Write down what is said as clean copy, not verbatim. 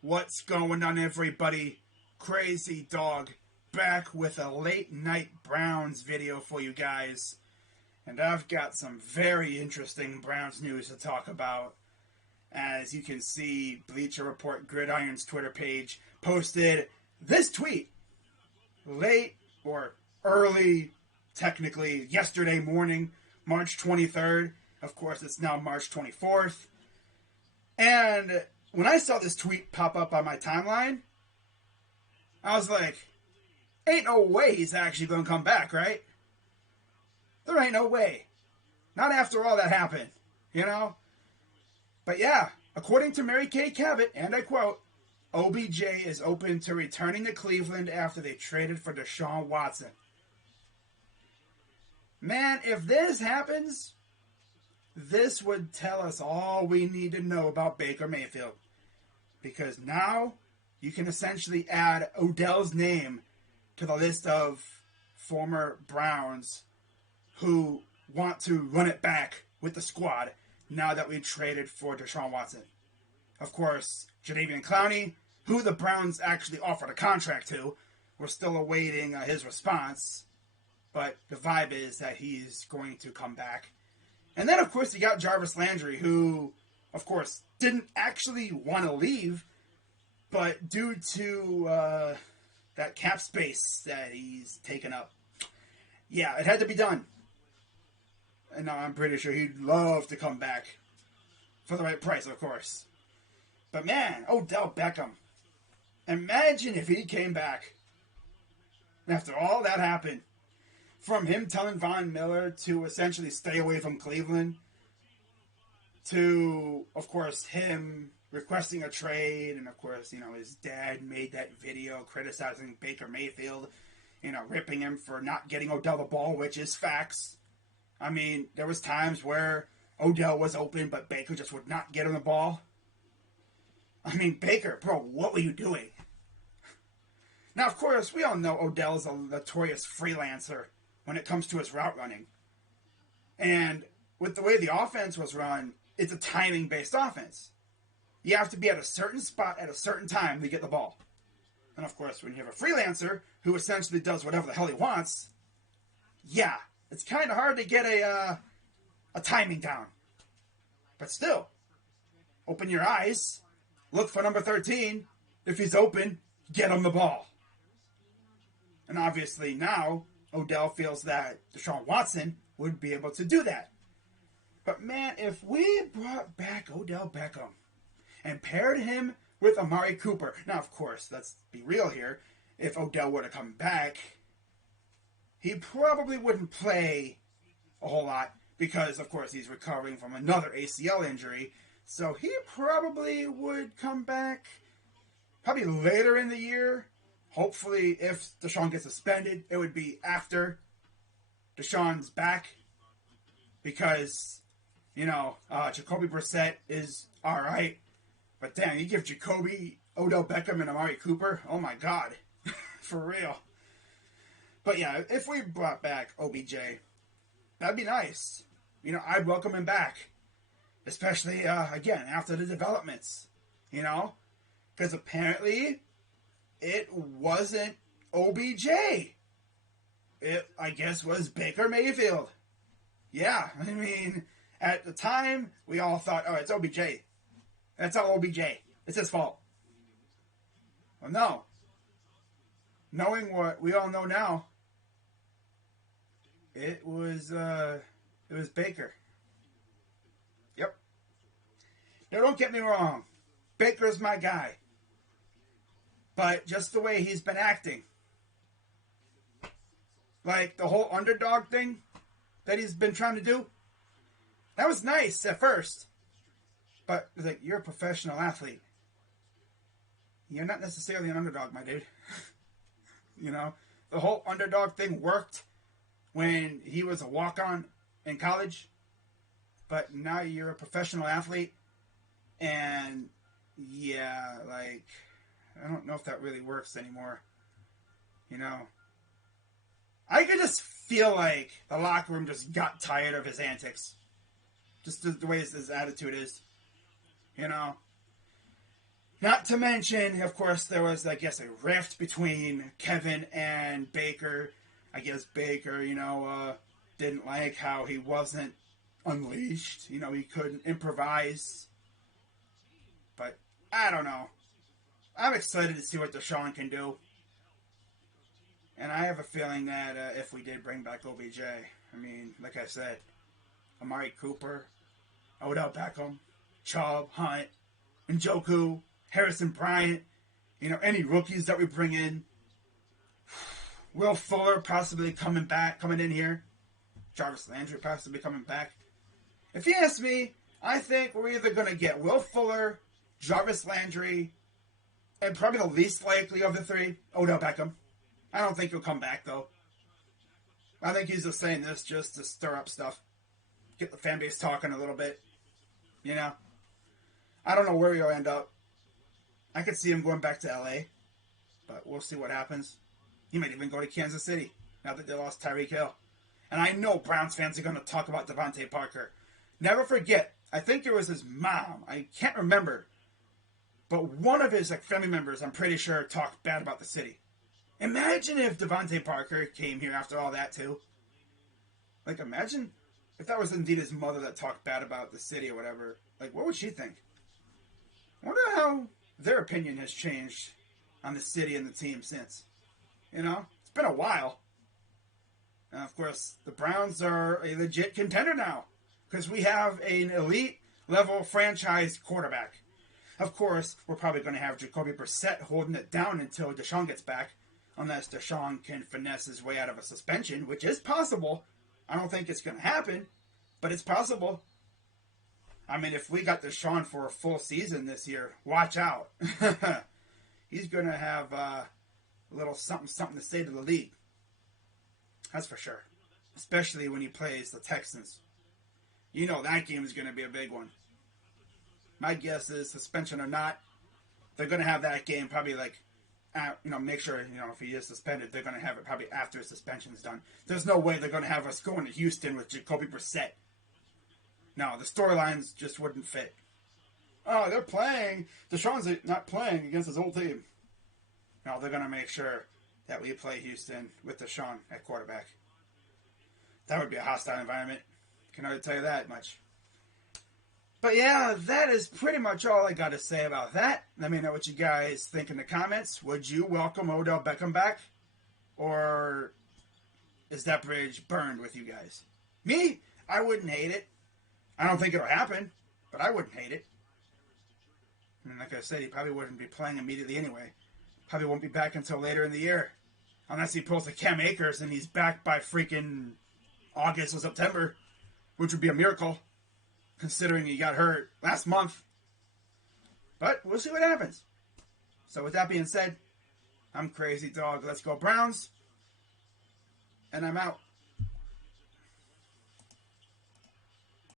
What's going on, everybody? Crazy Dog back with a late night Browns video for you guys. And I've got some very interesting Browns news to talk about. As you can see, Bleacher Report Gridiron's Twitter page posted this tweet late or early, technically, yesterday morning, March 23rd. Of course, it's now March 24th. And when I saw this tweet pop up on my timeline, I was like, ain't no way he's actually going to come back, right? There ain't no way. Not after all that happened, you know? But yeah, according to Mary Kay Cabot, and I quote, OBJ is open to returning to Cleveland after they traded for Deshaun Watson. Man, if this happens, this would tell us all we need to know about Baker Mayfield. Because now you can essentially add Odell's name to the list of former Browns who want to run it back with the squad now that we traded for Deshaun Watson. Of course, Jadeveon Clowney, who the Browns actually offered a contract to, we're still awaiting his response. But the vibe is that he's going to come back. And then, of course, you got Jarvis Landry, who, of course, didn't actually want to leave, but due to that cap space that he's taken up, yeah, it had to be done. And I'm pretty sure he'd love to come back for the right price, of course. But man, Odell Beckham, imagine if he came back after all that happened. From him telling Von Miller to essentially stay away from Cleveland, to, of course, him requesting a trade, and of course, you know, his dad made that video criticizing Baker Mayfield, you know, ripping him for not getting Odell the ball, which is facts. I mean, there was times where Odell was open, but Baker just would not get him the ball. I mean, Baker, bro, what were you doing? Now, of course, we all know Odell's a notorious freelancer when it comes to his route running. And with the way the offense was run, it's a timing-based offense. You have to be at a certain spot at a certain time to get the ball. And of course, when you have a freelancer who essentially does whatever the hell he wants, yeah, it's kind of hard to get a timing down. But still, open your eyes, look for number 13. If he's open, get him the ball. And obviously now, Odell feels that Deshaun Watson would be able to do that. But man, if we brought back Odell Beckham and paired him with Amari Cooper, now of course, let's be real here, if Odell were to come back, he probably wouldn't play a whole lot because, of course, he's recovering from another ACL injury. So he probably would come back probably later in the year. Hopefully, if Deshaun gets suspended, it would be after Deshaun's back. Because, you know, Jacoby Brissett is all right. But damn, you give Jacoby, Odell Beckham, and Amari Cooper? Oh my God. For real. But yeah, if we brought back OBJ, that'd be nice. You know, I'd welcome him back. Especially, again, after the developments. You know? Because apparently it wasn't OBJ. It, I guess, was Baker Mayfield. Yeah, I mean, at the time, we all thought, oh, it's OBJ. That's all OBJ. It's his fault. Well, no. Knowing what we all know now, it was Baker. Yep. Now, don't get me wrong. Baker's my guy. But just the way he's been acting. Like the whole underdog thing that he's been trying to do. That was nice at first. But it's like, you're a professional athlete. You're not necessarily an underdog, my dude. You know, the whole underdog thing worked when he was a walk-on in college. But now you're a professional athlete. And yeah, like, I don't know if that really works anymore. You know, I could just feel like the locker room just got tired of his antics. Just the way his attitude is. You know? Not to mention, of course, there was, I guess, a rift between Kevin and Baker. I guess Baker, didn't like how he wasn't unleashed. He couldn't improvise. But I don't know. I'm excited to see what Deshaun can do. And I have a feeling that if we did bring back OBJ, I mean, like I said, Amari Cooper, Odell Beckham, Chubb, Hunt, Njoku, Harrison Bryant, any rookies that we bring in. Will Fuller possibly coming in here. Jarvis Landry possibly coming back. If you ask me, I think we're either going to get Will Fuller, Jarvis Landry, and probably the least likely of the three, Odell Beckham. I don't think he'll come back, though. I think he's just saying this just to stir up stuff. Get the fan base talking a little bit. I don't know where he'll end up. I could see him going back to LA. But we'll see what happens. He might even go to Kansas City now that they lost Tyreek Hill. And I know Browns fans are going to talk about Devontae Parker. Never forget, I think it was his mom. I can't remember. But one of his family members, I'm pretty sure, talked bad about the city. Imagine if Devontae Parker came here after all that, too. Imagine if that was indeed his mother that talked bad about the city or whatever. What would she think? I wonder how their opinion has changed on the city and the team since. It's been a while. And, of course, the Browns are a legit contender now because we have an elite-level franchise quarterback. Of course, we're probably going to have Jacoby Brissett holding it down until Deshaun gets back, unless Deshaun can finesse his way out of a suspension, which is possible. I don't think it's going to happen, but it's possible. I mean, if we got Deshaun for a full season this year, watch out. He's going to have a little something to say to the league. That's for sure. Especially when he plays the Texans. That game is going to be a big one. My guess is, suspension or not, they're going to have that game probably make sure, if he is suspended, they're going to have it probably after his suspension's done. There's no way they're going to have us going to Houston with Jacoby Brissett. No, the storylines just wouldn't fit. Oh, they're playing. Deshaun's not playing against his old team. No, they're going to make sure that we play Houston with Deshaun at quarterback. That would be a hostile environment. Can I tell you that much? But yeah, that is pretty much all I got to say about that. Let me know what you guys think in the comments. Would you welcome Odell Beckham back? Or is that bridge burned with you guys? Me? I wouldn't hate it. I don't think it'll happen, but I wouldn't hate it. And like I said, he probably wouldn't be playing immediately anyway. Probably won't be back until later in the year. Unless he pulls a Cam Akers and he's back by freaking August or September, which would be a miracle, considering he got hurt last month. But we'll see what happens. So with that being said, I'm Crazy Dog. Let's go Browns. And I'm out.